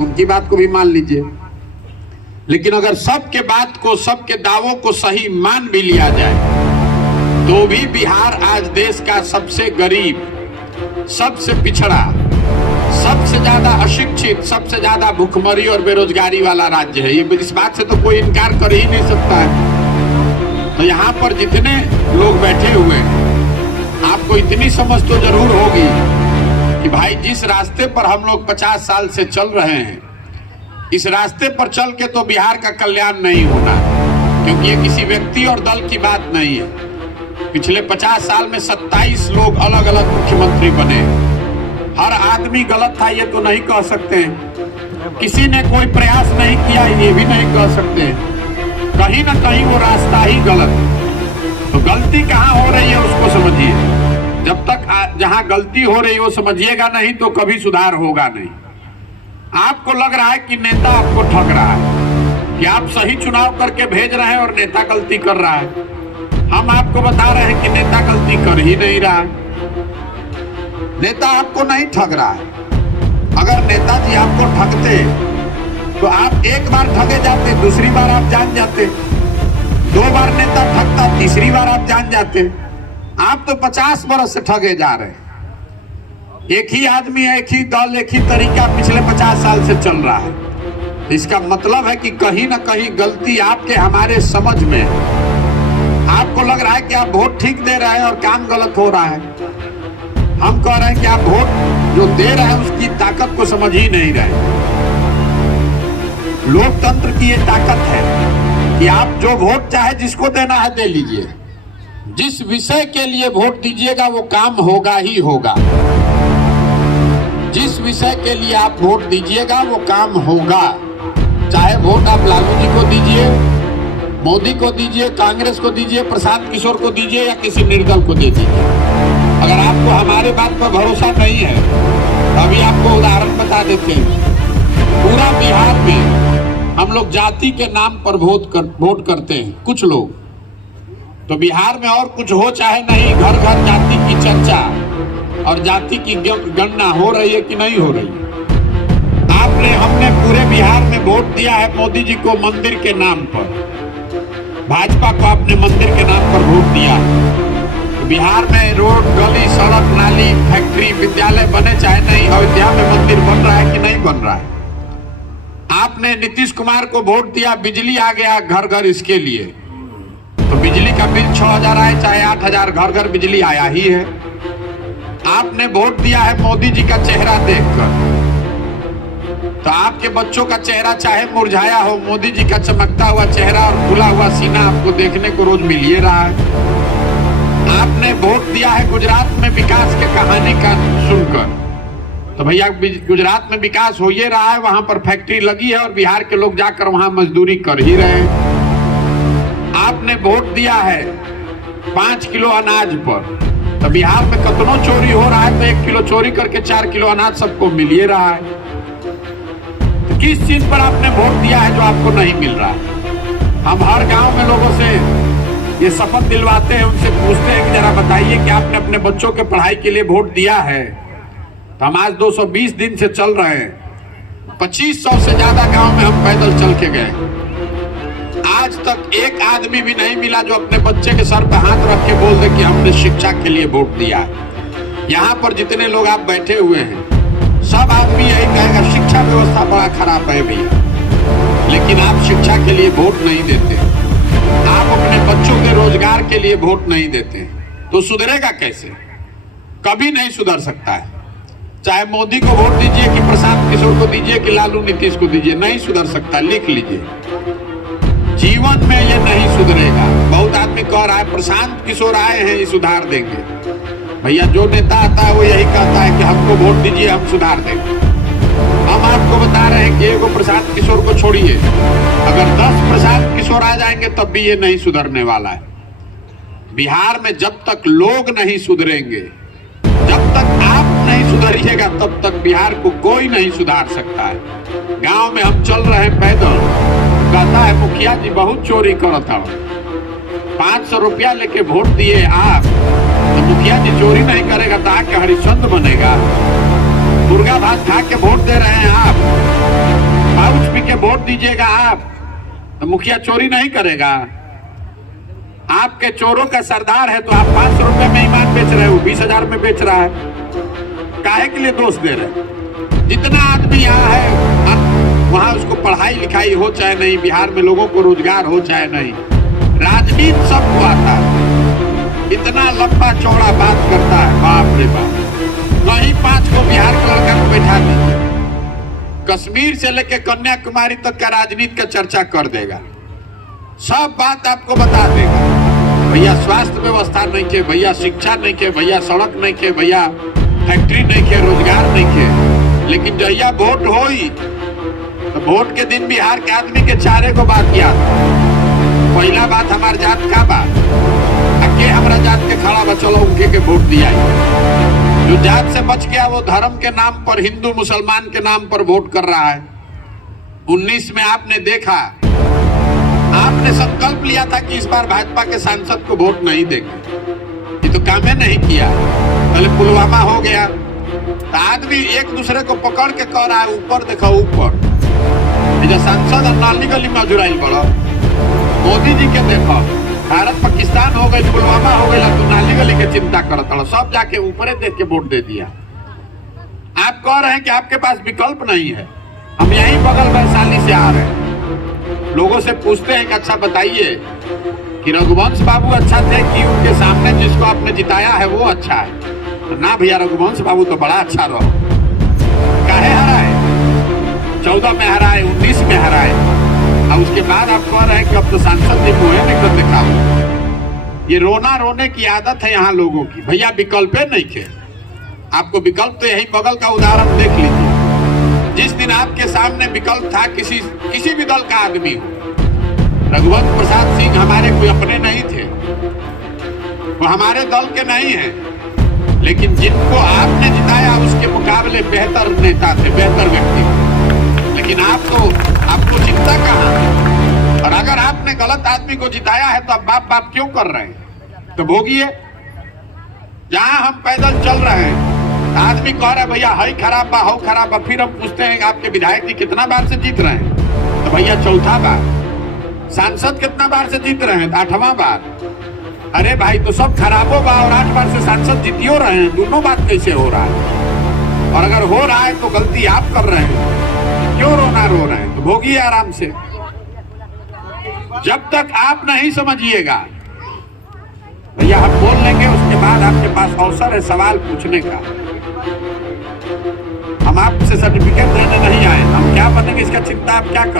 उनकी बात को भी मान लीजिए। लेकिन अगर सबके बात को, सबके दावों को सही मान भी लिया जाए तो भी बिहार आज देश का सबसे गरीब, सबसे पिछड़ा, सबसे ज्यादा अशिक्षित, सबसे ज्यादा भूखमरी और बेरोजगारी वाला राज्य है। ये इस बात से तो कोई इनकार कर ही नहीं सकता है। तो यहाँ पर जितने लोग बैठे हुए हैं, आपको इतनी समझ तो जरूर होगी कि भाई जिस रास्ते पर हम लोग 50 साल से चल रहे हैं, इस रास्ते पर चल के तो बिहार का कल्याण नहीं होना, क्योंकि ये किसी व्यक्ति और दल की बात नहीं है। पिछले 50 साल में 27 लोग अलग अलग मुख्यमंत्री बने। हर आदमी गलत था ये तो नहीं कह सकते हैं, किसी ने कोई प्रयास नहीं किया ये भी नहीं कह सकते हैं। कहीं ना कहीं वो रास्ता ही गलत। तो गलती कहाँ हो रही है उसको समझिए। जब तक जहाँ गलती हो रही है वो समझिएगा नहीं तो कभी सुधार होगा नहीं। आपको लग रहा है कि नेता आपको ठग रहा है, कि आप सही चुनाव करके भेज रहे हैं और नेता गलती कर रहा है। हम आपको बता रहे हैं कि नेता गलती कर ही नहीं रहा। नेता आपको नहीं ठग रहा है। अगर नेताजी आपको ठगते तो आप एक बार ठगे जाते, दूसरी बार आप जान जाते। 2 बार नेता ठगता, तीसरी बार आप जान जाते। आप तो 50 बरस से ठगे जा रहे हैं। एक ही आदमी, एक ही दल, एक ही तरीका पिछले 50 साल से चल रहा है। तो इसका मतलब है कि कहीं ना कहीं गलती आपके, हमारे समझ में है। आपको लग रहा है कि आप वोट ठीक दे रहे हैं और काम गलत हो रहा है। हम कह रहे हैं कि आप वोट जो दे रहे हैं उसकी ताकत को समझ ही नहीं रहे। लोकतंत्र की ये ताकत है कि आप जो वोट चाहे जिसको देना है दे लीजिए। जिस विषय के लिए वोट दीजिएगा वो काम होगा ही होगा। जिस विषय के लिए आप वोट दीजिएगा वो काम होगा। चाहे वोट आप लालू जी को दीजिए, मोदी को दीजिए, कांग्रेस को दीजिए, प्रशांत किशोर को दीजिए या किसी निर्दल को दे दीजिए। अगर आपको हमारे बात पर भरोसा नहीं है तो अभी आपको उदाहरण बता देते हैं। पूरा बिहार में हम लोग जाति के नाम पर वोट करते हैं कुछ लोग। तो बिहार में और कुछ हो चाहे नहीं, घर घर जाति की चर्चा और जाति की गणना हो रही है कि नहीं हो रही। हमने पूरे बिहार में वोट दिया है मोदी जी को मंदिर के नाम पर। भाजपा को आपने मंदिर के नाम पर वोट दिया। तो बिहार में रोड, गली, सड़क, नाली, फैक्ट्री, विद्यालय बने चाहे नहीं, अयोध्या में मंदिर बन रहा है कि नहीं बन रहा है। आपने नीतीश कुमार को वोट दिया, बिजली आ गया घर घर इसके लिए। तो बिजली का बिल 6000 आए चाहे 8000, घर घर बिजली आया ही है। आपने वोट दिया है मोदी जी का चेहरा देखकर। तो आपके बच्चों का चेहरा चाहे मुरझाया हो, मोदी जी का चमकता हुआ चेहरा और खुला हुआ सीना आपको देखने को रोज मिल ही रहा है। आपने वोट दिया है गुजरात में विकास के कहानी का सुनकर। तो भैया गुजरात में विकास हो ही रहा है, वहां पर फैक्ट्री लगी है और बिहार के लोग जाकर वहां मजदूरी कर ही रहे हैं। आपने वोट दिया है 5 किलो अनाज पर। तो बिहार में कतनो चोरी हो रहा है तो 1 किलो चोरी करके 4 किलो अनाज सबको मिल ही रहा है। तो किस चीज पर आपने वोट दिया है जो आपको नहीं मिल रहा है? हम हर गांव में लोगों से ये शपथ दिलवाते हैं, उनसे पूछते हैं कि जरा बताइए कि आपने अपने बच्चों के पढ़ाई के लिए वोट दिया है। तो हम आज 220 दिन से चल रहे हैं। 2500 से ज्यादा गांव में हम पैदल चल के गए। आज तक एक आदमी भी नहीं मिला जो अपने बच्चे के सर पर हाथ रख के बोल दे कि हमने शिक्षा के लिए वोट दिया। यहाँ पर जितने लोग आप बैठे हुए हैं, सब आदमी यही कहेगा शिक्षा व्यवस्था बड़ा खराब है भैया, लेकिन आप शिक्षा के लिए वोट नहीं देते। आप अपने बच्चों के रोजगार के लिए वोट नहीं देते। तो सुधरेगा कैसे? कभी नहीं सुधर सकता है। चाहे मोदी को वोट दीजिए कि प्रशांत किशोर को दीजिए कि लालू नीतीश को दीजिए, नहीं सुधर सकता। लिख लीजिए, जीवन में ये नहीं सुधरेगा। बहुत आदमी कह रहा है प्रशांत किशोर आए हैं ये सुधार देंगे। भैया जो नेता आता है वो यही कहता है कि हमको वोट दीजिए हम सुधार देंगे। हम आपको बता रहे हैं कि एगो प्रशांत किशोर को छोड़िए, अगर 10 प्रशांत किशोर आ जाएंगे तब भी ये नहीं सुधरने वाला है। बिहार में जब तक लोग नहीं सुधरेंगे, जब तक आप नहीं सुधरिएगा, तब तक बिहार को कोई नहीं सुधार सकता है। गांव में हम चल रहे हैं पैदल, कहता है मुखिया जी बहुत चोरी करता हो। 500 रुपया लेके वोट दिए आप, तो मुखिया जी चोरी नहीं करेगा तो आके हरिश्चंद्र बनेगा। मुर्गा भात खा के वोट दे रहे हैं आप, पाउच पी के वोट दीजिएगा आप, तो मुखिया चोरी नहीं करेगा? आपके चोरों का सरदार है तो आप 500 रुपए में ईमान बेच रहे हो, 20,000 में बेच रहा है, काहे के लिए दोष दे रहे? जितना आदमी यहाँ है वहां उसको पढ़ाई लिखाई हो चाहे नहीं, बिहार में लोगों को रोजगार हो चाहे नहीं, राजनीति सबको आता है। इतना लंबा चौड़ा बात करता है, बाप रे बाप। वहीं 5 को बिहार के लड़का को बैठा दीजिए, कश्मीर से लेकर कन्याकुमारी तक का राजनीति का चर्चा कर देगा, सब बात आपको बता देगा। भैया स्वास्थ्य व्यवस्था नहीं के, भैया शिक्षा नहीं के, भैया सड़क नहीं के, भैया फैक्ट्री नहीं के, रोजगार नहीं के। लेकिन जहिया वोट होई तो वोट के दिन बिहार के आदमी के चारे को बात याद। पहला बात हमार जात का बात, के हमारा जात के खड़ा बचलो उनके के वोट दिया। जो जात से बच गया वो धर्म के नाम पर, हिंदू मुसलमान के नाम पर वोट कर रहा है। 19 में आपने देखा, आपने संकल्प लिया था कि इस बार भाजपा के सांसद को वोट नहीं देंगे, ये तो काम ही नहीं किया। पहले पुलवामा हो गया तो आदमी एक दूसरे को पकड़ के कह रहा है ऊपर देखो ऊपर, सांसद नाली गली में जुड़ाई बड़ा। मोदी जी के देखो, भारत पाकिस्तान हो गई, पुलवामा हो गया तो नाली गली के चिंता करता, सब जाके ऊपरे देख के वोट दे दिया। आप कह रहे हैं कि आपके पास विकल्प नहीं है। हम यही बगल वैशाली से आ रहे हैं, लोगों से पूछते हैं कि अच्छा बताइए कि रघुवंश बाबू अच्छा थे कि उनके सामने जिसको आपने जिताया है वो अच्छा है? तो ना भैया, रघुवंश बाबू तो बड़ा अच्छा रहा। काहे हराए? 14 में हराए, 19 में हराए, और उसके बाद आप कह रहे हैं कि अब तो सांसद जी मुहे में कर दिखाओ। ये रोना रोने की आदत है यहाँ लोगों की। भैया विकल्प नहीं थे, आपको विकल्प तो यही बगल का उदाहरण देख लीजिए। जिस दिन आपके सामने विकल्प था किसी भी दल का आदमी हो, रघुवंश प्रसाद सिंह हमारे कोई अपने नहीं थे, वो हमारे दल के नहीं है, लेकिन जिनको आपने जिताया उसके मुकाबले बेहतर नेता थे, बेहतर व्यक्ति थे। लेकिन आपको चिंता कहाँ? और अगर आपने गलत आदमी को जिताया है तो अब बाप बाप क्यों कर रहे हैं? तो भोगिए। जहां हम पैदल चल रहे हैं आदमी कह रहा है भैया हई खराब बा, हौ खराब बा, फिर हम पूछते हैं आपके विधायक जी कितना बार से जीत रहे हैं? तो भैया 4था बार। सांसद कितना बार से जीत रहे हैं? 8वां बार। अरे भाई तो सब खराबो बा और 8 बार से सांसद जीतियो रहे हैं, दोनों बात कैसे हो रहा है? और अगर हो रहा है तो गलती आप कर रहे हैं, क्यों रोना रो रहे हैं? तो भोगिए आराम से। जब तक आप नहीं समझिएगा, भैया हम बोल लेंगे, उसके बाद आपके पास अवसर है सवाल पूछने का। हम आपसे सर्टिफिकेट देने नहीं आए, हम क्या बनेंगे इसका चिंता आप क्या कर